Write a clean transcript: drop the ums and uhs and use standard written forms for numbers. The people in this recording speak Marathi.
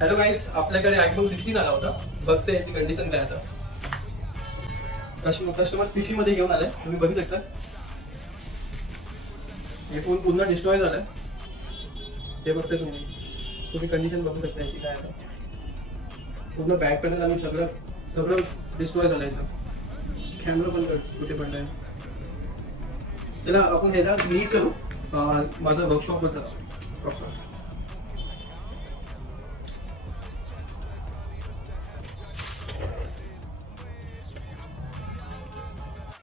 हॅलो गाईस, आपल्याकडे आयफोन 16 आला होता. बघते याची कंडिशन काय आता. कस्टमर पिशवी मध्ये घेऊन आलाय, तुम्ही बघू शकता. हे फोन पूर्ण डिस्ट्रॉय झालाय. हे बघताय तुम्ही कंडिशन बघू शकता याची काय आता. पूर्ण बॅक पॅनल आणि सगळं डिस्ट्रॉय झालाय. कॅमेरा पण कुठे पडलाय. चला आपण ह्याला नीट करू. माझं वर्कशॉप मध्ये